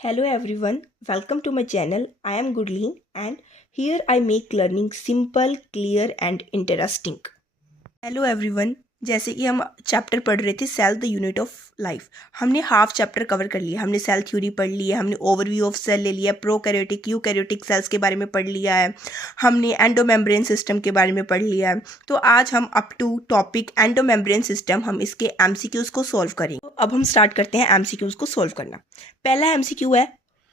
Hello everyone, welcome to my channel. I am Gurleen and here I make learning simple, clear and interesting. Hello everyone, जैसे कि हम chapter पढ़ रहे थे cell the unit of life. हमने half chapter cover कर लिया। हमने सेल थ्योरी पढ़ ली है, हमने ओवरव्यू ऑफ सेल ले लिया, प्रोकैरियोटिक यूकैरियोटिक सेल्स के बारे में पढ़ लिया है, हमने एंडोमेम्ब्रेन सिस्टम के बारे में पढ़ लिया है। तो आज हम up to topic endomembrane system हम इसके एमसीक्यूज को सॉल्व करेंगे। तो अब हम स्टार्ट करते हैं एमसीक्यूज को सॉल्व करना। पहला एमसीक्यू है,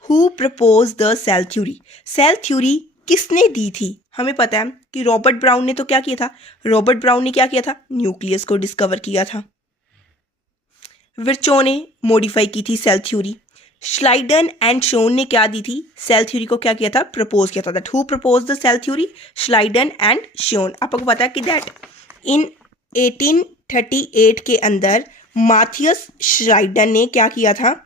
who propose the cell theory. Cell theory किसने दी थी? हमें पता है कि रॉबर्ट ब्राउन ने तो क्या किया था, रॉबर्ट ब्राउन ने क्या किया था, न्यूक्लियस को डिस्कवर किया था। विर्चो ने मॉडिफाई की थी cell theory. Schleiden and shown ने क्या दी थी, सेल थ्योरी को क्या किया था, प्रपोज किया था। That who propose the cell theory, Schleiden and Schwann. आपको पता है कि दैट इन 1838 के अंदर माथियस श्लाइडन ने क्या किया था,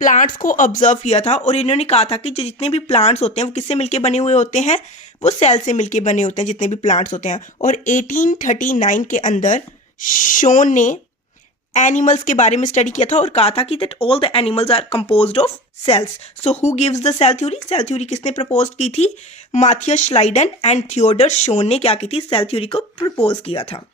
प्लांट्स को ऑब्जर्व किया था और इन्होंने कहा था कि जो जितने भी प्लांट्स होते हैं वो किससे मिलके बने हुए होते हैं, वो सेल से मिलके बने होते हैं जितने भी प्लांट्स होते हैं। और 1839 के अंदर शोन ने एनिमल्स के बारे में स्टडी किया था और कहा था कि that all the animals are composed of cells. So who gives the cell theory? Cell theory किसने प्रपोज की थी? Matthias Schleiden and Theodor Schwann ने क्या की थी, सेल थ्योरी को प्रपोज किया था।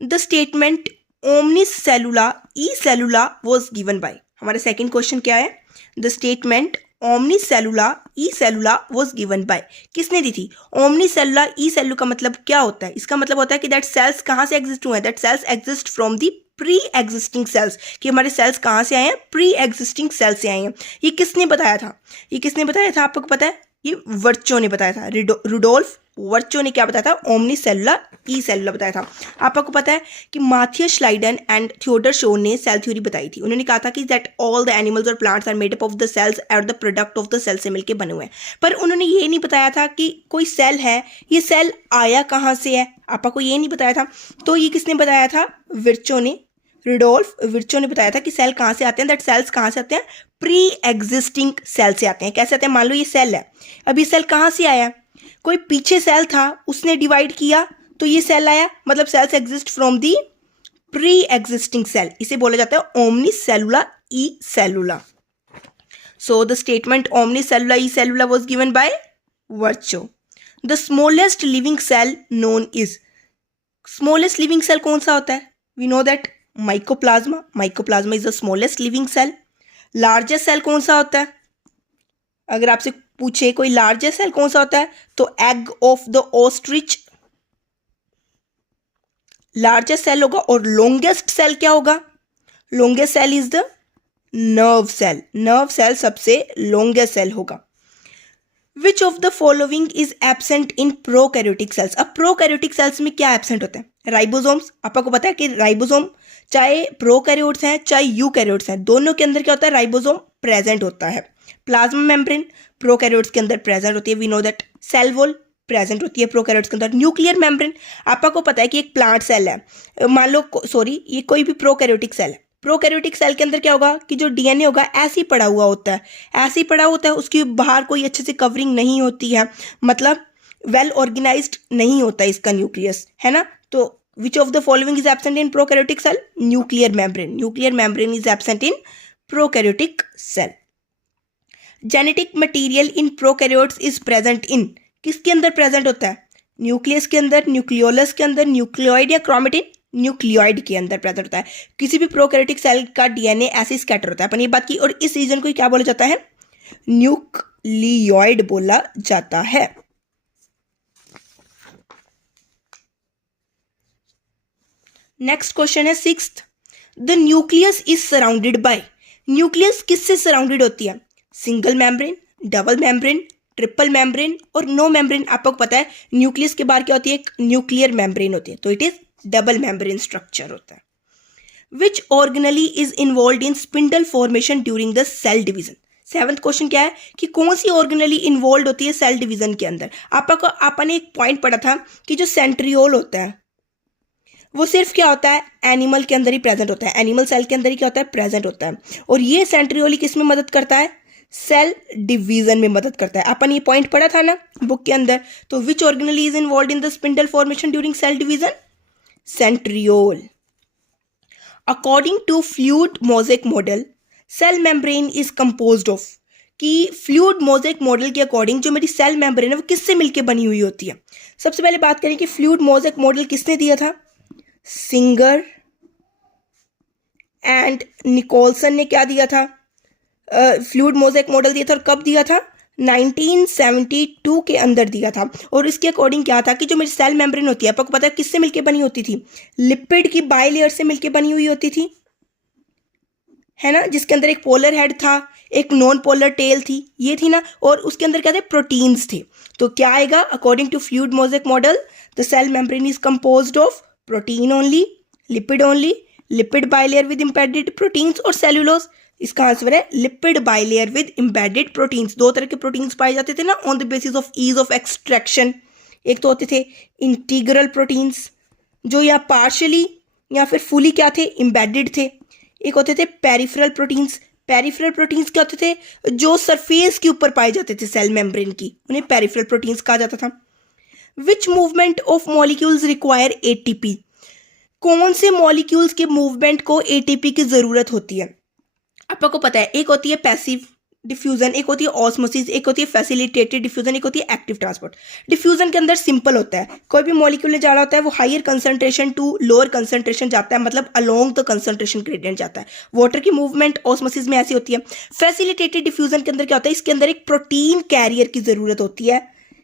The statement omnis cellula e cellula was given by. हमारा सेकंड क्वेश्चन क्या है, the statement omni cellula e cellula was given by, किसने दी थी? ओमनी सेलुला ई सेलुला का मतलब क्या होता है? इसका मतलब होता है कि दैट सेल्स कहाँ से एग्जिस्ट हुए हैं, that cells exist from the pre existing cells, कि हमारे सेल्स कहाँ से आए हैं, प्री एग्जिस्टिंग सेल्स से आए हैं। ये किसने बताया था, ये किसने बताया था आपको पता है? ये वर्चो ने बताया था। रुडोल्फ वर्चो ने क्या बताया था, ओमनी सेलुला ई सेलुला बताया था। आपको पता है कि Matthias Schleiden and Theodor Schwann ने सेल थ्योरी बताई थी। उन्होंने कहा था कि दैट ऑल द एनिमल्स और plants are made up of the cells और the product of the cell से मिलकर बने हुए हैं। पर उन्होंने ये नहीं बताया था कि कोई सेल है, ये सेल आया कहाँ से है, आपको ये नहीं बताया था। तो ये किसने बताया था? विर्चो ने, रुडोल्फ विर्चो ने बताया था कि सेल कहाँ से आते हैं, दैट सेल्स कहाँ से आते हैं, प्री एग्जिस्टिंग सेल से आते हैं। कैसे आते हैं? मान लो ये सेल है, अब ये सेल कहाँ से आया, कोई पीछे सेल था उसने डिवाइड किया तो ये सेल आया, मतलब cells exist from the pre existing cell. इसे बोला जाता है omni cellula e cellula. So the statement omni cellula e cellula was given by Virchow. The smallest living cell known is, smallest living cell कौन सा होता है? We know that mycoplasma, mycoplasma is the smallest living cell. Largest cell कौन सा होता है? अगर आपसे पूछे कोई लार्जेस्ट सेल कौन सा होता है तो egg of the ostrich largest cell होगा। और लॉन्गेस्ट सेल क्या होगा? Longest cell is the nerve cell, nerve cell सबसे लॉन्गेस्ट सेल होगा। Which of the following is absent in prokaryotic cells. अब प्रोकैरियोटिक सेल्स में क्या एब्सेंट होता है? राइबोसोम्स। आपको पता है कि राइबोसोम चाहे प्रोकैरियोट्स हैं चाहे यूकैरियोट्स हैं, दोनों के अंदर क्या होता है, राइबोसोम प्रेजेंट होता है। प्लाज्मा मेम्ब्रेन प्रोकैरियोट्स के अंदर प्रेजेंट होती है, we know that. Cell wall present होती है प्रोकैरियोट्स के अंदर। न्यूक्लियर मेम्ब्रेन, आपको पता है कि एक प्लांट सेल है, मान लो सॉरी ये कोई भी प्रोकैरियोटिक सेल है, प्रोकैरियोटिक सेल के अंदर क्या होगा कि जो डीएनए होगा ऐसे ही पड़ा हुआ होता है, ऐसे ही पड़ा होता है, उसकी बाहर कोई अच्छे से कवरिंग नहीं होती है, मतलब वेल ऑर्गेनाइज्ड नहीं होता इसका न्यूक्लियस, है ना। तो which of the following is absent in prokaryotic cell? Nuclear membrane, nuclear membrane is absent in prokaryotic cell. Genetic material in prokaryotes is present in, किसके अंदर प्रेजेंट होता है? न्यूक्लियस के अंदर, न्यूक्लियोलस के अंदर, न्यूक्लियोइड या क्रोमेटिन, न्यूक्लियोइड के अंदर प्रेजेंट होता है। किसी भी प्रोकैरियोटिक सेल का डीएनए ऐसे स्कैटर होता है, अपन ये बात की। और इस रीजन को क्या बोला जाता है? न्यूक्लियोइड बोला जाता है। नेक्स्ट क्वेश्चन है sixth, the nucleus is surrounded by. Nucleus किससे सराउंडेड होती है? Single membrane, double membrane, triple membrane और नो मेम्ब्रेन। आपको पता है न्यूक्लियस के बाहर क्या होती है, एक न्यूक्लियर मेम्ब्रेन होती है, तो it is double membrane structure होता है। Which organelle is involve in spindle formation during the cell division. Seventh question क्या है कि कौन सी ऑर्गेनली इन्वॉल्व होती है सेल डिवीजन के अंदर। आपको आपने एक पॉइंट पढ़ा था कि जो सेंट्रियोल होता है वो सिर्फ क्या होता है, एनिमल के अंदर ही प्रेजेंट होता है, एनिमल सेल के अंदर ही क्या होता है, प्रेजेंट होता है। और ये सेंट्रियोल किस में मदद करता है? सेल डिवीजन में मदद करता है। अपन ये पॉइंट पढ़ा था ना बुक के अंदर। तो which organelle is involve in the spindle formation during cell division? Centriole. According to fluid mosaic model, cell membrane is composed of, कि फ्लूइड मोज़ेक मॉडल के अकॉर्डिंग जो मेरी सेल मेम्ब्रेन है वो किससे मिलकर बनी हुई होती है। सबसे पहले बात करें कि फ्लूइड मोज़ेक मॉडल किसने दिया था, सिंगर एंड निकोलसन ने क्या दिया था, फ्लूइड मोज़ेक मॉडल दिया था। और कब दिया था, 1972 के अंदर दिया था। और इसके अकॉर्डिंग क्या था कि जो मेरी सेल मेम्ब्रेन होती है, आपको पता है किससे मिलके बनी होती थी, लिपिड की बाइलेयर से मिलके बनी हुई होती थी, है ना, जिसके अंदर एक पोलर हेड था, एक नॉन पोलर टेल थी, ये थी ना। और उसके अंदर क्या थे, प्रोटीन्स थे। तो क्या आएगा, according to fluid mosaic model the cell membrane is composed of protein only, lipid bilayer with embedded proteins और सेल्यूलोज। इसका आंसर है lipid bilayer with embedded proteins. दो तरह के प्रोटीन्स पाए जाते थे ना on the basis of ease of extraction. एक तो होते थे इंटीग्रल प्रोटीन्स जो या पार्शली या फिर फुली क्या थे, एम्बेडेड थे। एक होते थे पेरिफेरल प्रोटीन्स। पेरिफेरल प्रोटीन्स क्या होते थे, जो सरफेस के ऊपर पाए जाते थे सेल मेम्ब्रेन की, उन्हें पेरिफेरल प्रोटीन्स कहा जाता था। विच movement of molecules require ATP, कौन से मॉलिक्यूल्स के मूवमेंट को एटीपी की जरूरत होती है। आपको पता है एक होती है पैसिव डिफ्यूजन, एक होती है ऑस्मोसिस, एक होती है फैसिलिटेटेड डिफ्यूजन, एक होती है एक्टिव ट्रांसपोर्ट। डिफ्यूजन के अंदर सिंपल होता है, कोई भी मॉलिक्यूल ने जाना होता है वो higher concentration to lower concentration जाता है, मतलब अलोंग द कंसंट्रेशन ग्रेडियंट जाता है। वाटर की मूवमेंट ऑस्मोसिस में ऐसी होती है। फैसिलिटेटेड डिफ्यूजन के अंदर क्या होता है, इसके अंदर एक प्रोटीन कैरियर की जरूरत होती है,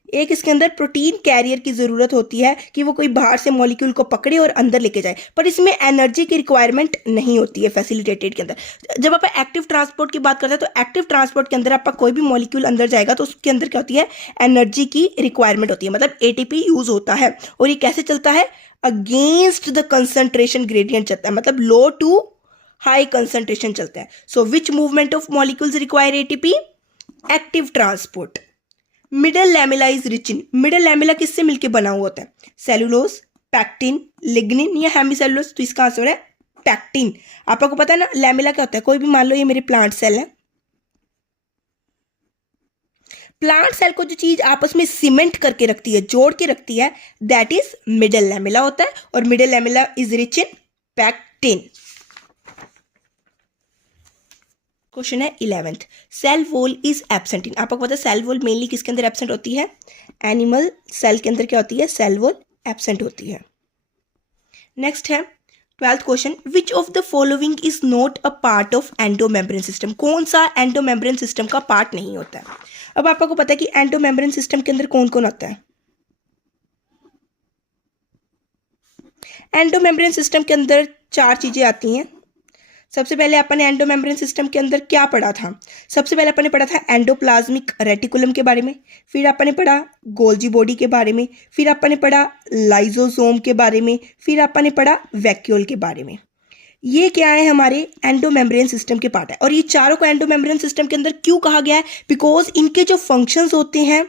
एक इसके अंदर प्रोटीन कैरियर की जरूरत होती है कि वो कोई बाहर से मॉलिक्यूल को पकड़े और अंदर लेके जाए, पर इसमें एनर्जी की रिक्वायरमेंट नहीं होती है फैसिलिटेटेड के अंदर। जब आप एक्टिव ट्रांसपोर्ट की बात करते हैं तो एक्टिव ट्रांसपोर्ट के अंदर आपका कोई भी मॉलिक्यूल अंदर जाएगा तो उसके अंदर क्या होती है, एनर्जी की रिक्वायरमेंट होती है, मतलब एटीपी यूज होता है। और ये कैसे चलता है, अगेंस्ट द कंसंट्रेशन ग्रेडियंट चलता है, मतलब लो टू हाई कंसंट्रेशन चलता है। So which movement of molecules require ATP, active transport. Middle lamella is rich in, middle lamella किससे मिलके बना हुआ होता है, सेलुलोज, पैक्टिन, लिग्निन या हेमिसेलुलोज। तो इसका आंसर है पैक्टिन। आपको पता है ना लैमेला क्या होता है, कोई भी मान लो ये मेरे प्लांट सेल है, प्लांट सेल को जो चीज आपस में सीमेंट करके रखती है, जोड़ के रखती है, दैट इज मिडल लैमेला होता है। और middle lamella is rich in pectin. Question है 11th, cell wall is absent in. आपको पता है सेल वॉल मेनली किसके अंदर एब्सेंट होती है, एनिमल सेल के अंदर क्या होती है, सेल वॉल एब्सेंट होती है। नेक्स्ट है 12th question, which of the following is not a part of endomembrane system. कौन सा एंडोमेम्ब्रेन सिस्टम का पार्ट नहीं होता है। अब आपको पता है कि एंडोमेम्ब्रेन सिस्टम के अंदर कौन कौन आता है। एंडोमेम्ब्रेन सिस्टम के अंदर चार चीजें आती हैं। सबसे पहले अपन ने एंडोमेम्ब्रेन सिस्टम के अंदर क्या पढ़ा था, सबसे पहले अपन ने पढ़ा था एंडोप्लाज्मिक रेटिकुलम के बारे में, फिर अपन ने पढ़ा गोल्जी बॉडी के बारे में, फिर अपन ने पढ़ा लाइजोसोम के बारे में, फिर अपन ने पढ़ा वैक्यूल के बारे में। ये क्या है, हमारे एंडोमेम्ब्रेन सिस्टम के पार्ट है। और ये चारों को एंडोमेम्ब्रेन सिस्टम के अंदर क्यों कहा गया है, बिकॉज इनके जो फंक्शंस होते हैं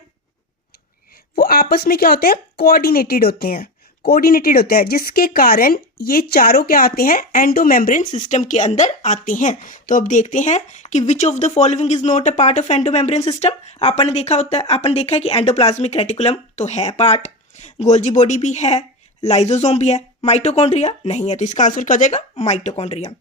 वो आपस में क्या होते हैं, कोऑर्डिनेटेड होते हैं, जिसके कारण ये चारों क्या आते हैं, एंडोमेम्ब्रेन सिस्टम के अंदर आते हैं। तो अब देखते हैं कि विच of the following is not a part of endomembrane system. आपने देखा है कि एंडोप्लाज्मिक रेटिकुलम तो है पार्ट, गोल्जी बॉडी भी है, लाइजोसोम भी है, माइटोकॉन्ड्रिया नहीं है। तो इसका आंसर क्या हो जाएगा, mitochondria.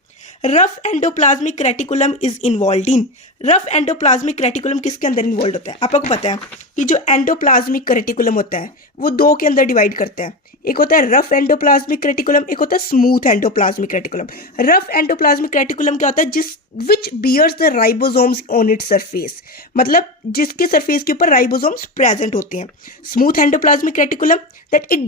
Rough endoplasmic reticulum is involve in, rough endoplasmic reticulum किसके अंदर इन्वॉल्व होता है। आपको पता है कि जो एंडोप्लाज्मिक रेटिकुलम होता है वो दो के अंदर डिवाइड करता है, एक होता है रफ एंडोप्लाज्मिक रेटिकुलम, एक होता है smooth endoplasmic reticulum. Rough endoplasmic reticulum क्या होता है, जिस which bears the ribosomes on its surface, मतलब जिसके सरफेस के ऊपर राइबोसोम्स प्रेजेंट होते हैं। Smooth endoplasmic reticulum that it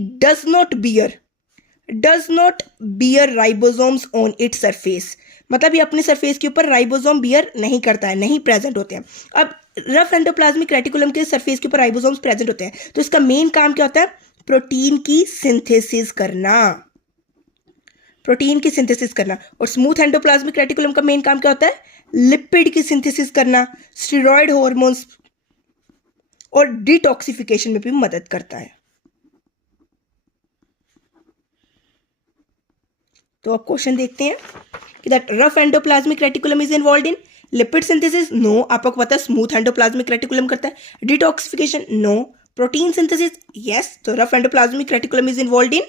does not bear ribosomes on its surface, मतलब ये अपने सरफेस के ऊपर राइबोसोम बियर नहीं करता है, नहीं प्रेजेंट होते हैं। अब रफ एंडोप्लाज्मिक रेटिकुलम के सरफेस के ऊपर राइबोसोम्स प्रेजेंट होते हैं, तो इसका मेन काम क्या होता है, प्रोटीन की सिंथेसिस करना। और स्मूथ एंडोप्लाज्मिक रेटिकुलम का मेन काम क्या होता है, लिपिड की सिंथेसिस करना, स्टेरॉयड हार्मोन्स और डिटॉक्सिफिकेशन में भी मदद करता है। तो अब क्वेश्चन देखते हैं कि that rough endoplasmic reticulum is involve in lipid synthesis, no. आपको पता है स्मूथ एंडोप्लाज्मिक रेटिकुलम करता है। Detoxification, no. Protein synthesis, yes. तो rough endoplasmic reticulum is involve in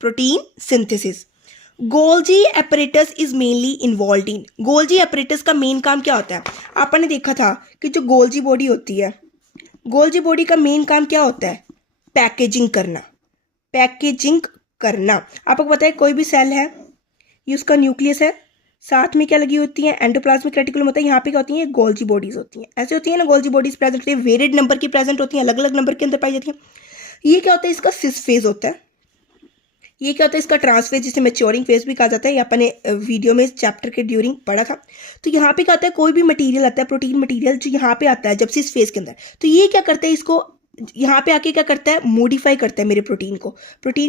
protein synthesis. Golgi apparatus is mainly involve in, Golgi apparatus का main काम क्या होता है? आपने देखा था कि जो गोल्जी बॉडी होती है, गोल्जी बॉडी का मेन काम क्या होता है? पैकेजिंग करना, पैकेजिंग करना। आपको पता है कोई भी सेल है, ये उसका न्यूक्लियस है, साथ में क्या लगी होती है? एंडोप्लाज्मिक रेटिकुलम होता है, यहाँ पे क्या होती है? गोल्जी बॉडीज होती हैं, ऐसे होती है ना, गोल्जी बॉडीज प्रेजेंट होती है, वेरिएड नंबर की प्रेजेंट होती हैं, अलग अलग नंबर के अंदर पाई जाती है। ये क्या होता है? इसका सिस फेज होता है। ये क्या होता है? इसका ट्रांसफेज, जिसे मैच्योरिंग फेज भी कहा जाता है, ये अपने वीडियो में चैप्टर के ड्यूरिंग पढ़ा था। तो यहाँ पे क्या होता है? कोई भी मटेरियल आता है, प्रोटीन मटेरियल, जो यहाँ पे आता है जब सिस फेज के अंदर, तो ये क्या करता है? इसको यहाँ पे आके क्या करता है? मॉडिफाई करता है मेरे प्रोटीन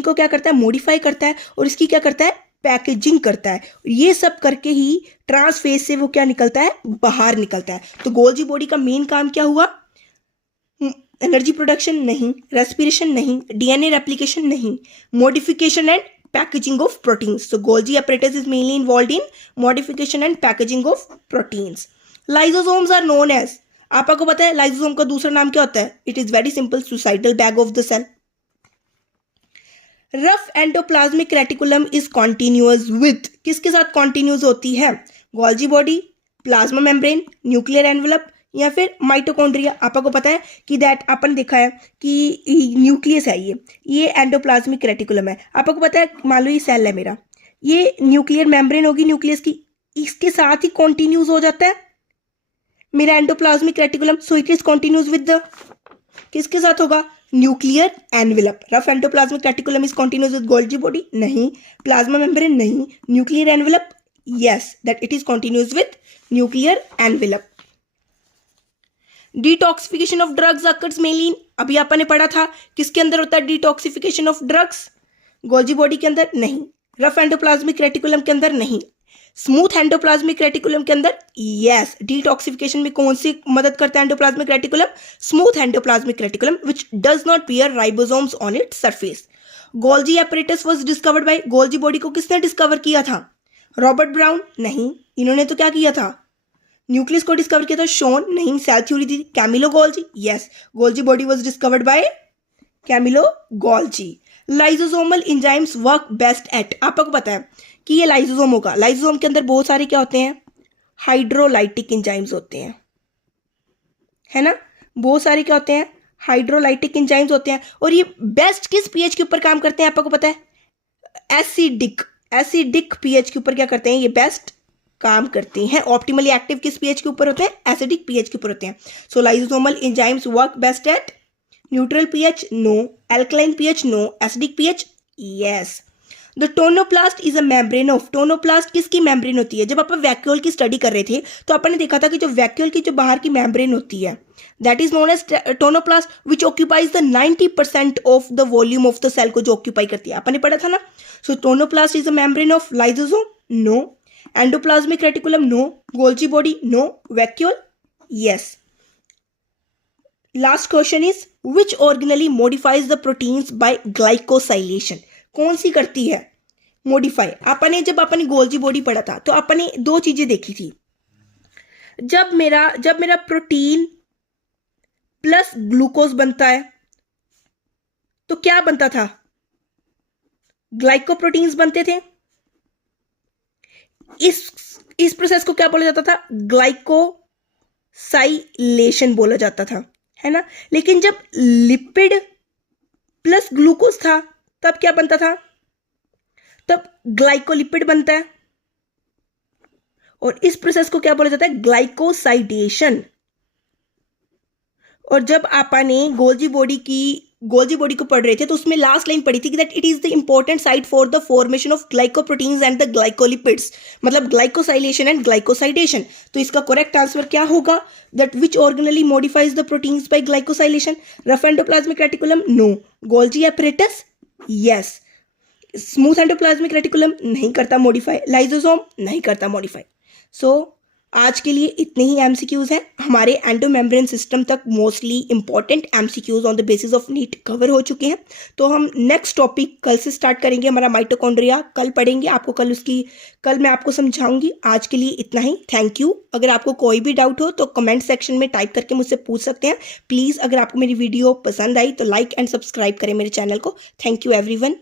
को क्या करता है? मॉडिफाई करता है, और इसकी क्या करता है? पैकेजिंग करता है। ये सब करके ही ट्रांसफेज से वो क्या निकलता है? बाहर निकलता है। तो गोल्जी बॉडी का मेन काम क्या हुआ? एनर्जी प्रोडक्शन नहीं, रेस्पिरेशन नहीं, डीएनए रेप्लिकेशन नहीं, modification and packaging of proteins. So Golgi apparatus is mainly involved in modification and packaging of proteins. Lysosomes are known as, आपको पता है लाइसोसोम का दूसरा नाम क्या होता है? It is very simple, suicidal bag of the cell. Rough endoplasmic reticulum is continuous with, किसके साथ कॉन्टिन्यूअस होती है? Golgi body, plasma membrane, nuclear envelope, या फिर माइटोकॉन्ड्रिया। आपको पता है कि दैट अपन देखा है कि न्यूक्लियस है, ये एंडोप्लाज्मिक रेटिकुलम है। आपको पता है, मान लो ये सेल है मेरा, ये न्यूक्लियर मेम्ब्रेन होगी न्यूक्लियस की, इसके साथ ही कॉन्टिन्यूस हो जाता है मेरा endoplasmic reticulum. So it is continuous with the, किसके साथ होगा? Nuclear envelope. Rough endoplasmic reticulum is continuous with Golgi body, नहीं। प्लाज्मा मेम्ब्रेन, नहीं। Nuclear envelope, yes, that it is continuous with nuclear envelope. Detoxification of drugs occurs mainly इन, अभी आपने पढ़ा था, किसके अंदर होता है detoxification of drugs? Golgi body के अंदर, नहीं। रफ एंडोप्लाज्मिक रेटिकुलम के अंदर, नहीं। स्मूथ एंडोप्लाज्मिक रेटिकुलम के अंदर, यस। डिटॉक्सिफिकेशन में कौन सी मदद करता है endoplasmic reticulum? Smooth endoplasmic reticulum which does not bear ribosomes on its surface. Golgi apparatus was discovered bye, Golgi body को किसने डिस्कवर किया था? रॉबर्ट ब्राउन, नहीं। इन्होंने तो क्या किया था? न्यूक्लियस को डिस्कवर किया था, शोन, नहीं। सेल थ्योरी थी, Camillo Golgi, yes. Golgi body was discovered by Camillo Golgi. Lysosomal enzymes work best at, आपको पता है कि ये लाइसोसोम होगा, लाइसोसोम के अंदर बहुत सारे क्या होते हैं? हाइड्रोलाइटिक एंजाइम्स होते हैं, है ना। बहुत सारे क्या होते हैं? हाइड्रोलाइटिक एंजाइम्स होते हैं। और ये बेस्ट किस पीएच के ऊपर काम करते हैं? आपको पता है? एसिडिक पीएच के ऊपर क्या करते हैं? ये बेस्ट काम करते हैं। ऑप्टिमली एक्टिव किस पीएच के ऊपर होते हैं? एसिडिक पीएच के ऊपर होते हैं। So lysosomal enzymes work best at neutral pH, no. Alkaline pH, no. Acidic pH, yes. The tonoplast is a membrane of, tonoplast किसकी मेम्ब्रेन होती है? जब अपन वैक्यूल की स्टडी कर रहे थे तो अपन ने देखा था कि जो वैक्यूल की जो बाहर की मेम्ब्रेन होती है, that is known as tonoplast, which occupies the 90% of the volume of the cell को जो ऑक्यूपाई करती है, अपन ने पढ़ा था ना। So tonoplast is a membrane of lysosome, no. Endoplasmic reticulum, no. Golgi body, no. Vacuole, yes. Last question is which organelle modifies the proteins by glycosylation, कौन सी करती है मॉडिफाई? आपने जब अपनी गोल्जी बॉडी पढ़ा था तो आपने दो चीजें देखी थी। जब मेरा प्रोटीन प्लस ग्लूकोज बनता है तो क्या बनता था? ग्लाइकोप्रोटीन्स बनते थे। इस प्रोसेस को क्या बोला जाता था? ग्लाइकोसाइलेशन बोला जाता था, है ना। लेकिन जब लिपिड प्लस ग्लूकोज था तब क्या बनता था? तब ग्लाइकोलिपिड बनता है। और इस प्रोसेस को क्या बोला जाता है? ग्लाइकोसाइडेशन। और जब आपने गोल्जी बॉडी को पढ़ रहे थे तो उसमें लास्ट लाइन पढ़ी थी कि that it is the important site for the formation of glycoproteins and the glycolipids, मतलब ग्लाइकोसाइलेशन एंड ग्लाइकोसाइडेशन। तो इसका करेक्ट आंसर क्या होगा? That which organelle modifies the proteins by glycosylation? Rough endoplasmic reticulum, no. Golgi apparatus, yes. Smooth endoplasmic reticulum नहीं करता modify, lysosome नहीं करता modify. सो आज के लिए इतने ही एमसीक्यूज हैं। हमारे एंडोमेम्ब्रेन सिस्टम तक mostly important MCQs on the basis of NEET cover हो चुके हैं। तो हम नेक्स्ट टॉपिक कल से स्टार्ट करेंगे, हमारा माइटोकॉन्ड्रिया कल पढ़ेंगे। कल मैं आपको समझाऊंगी। आज के लिए इतना ही, थैंक यू। अगर आपको कोई भी डाउट हो तो कमेंट सेक्शन में टाइप करके मुझसे पूछ सकते हैं। प्लीज़ अगर आपको मेरी वीडियो पसंद आई तो लाइक एंड सब्सक्राइब करें मेरे चैनल को। Thank you everyone.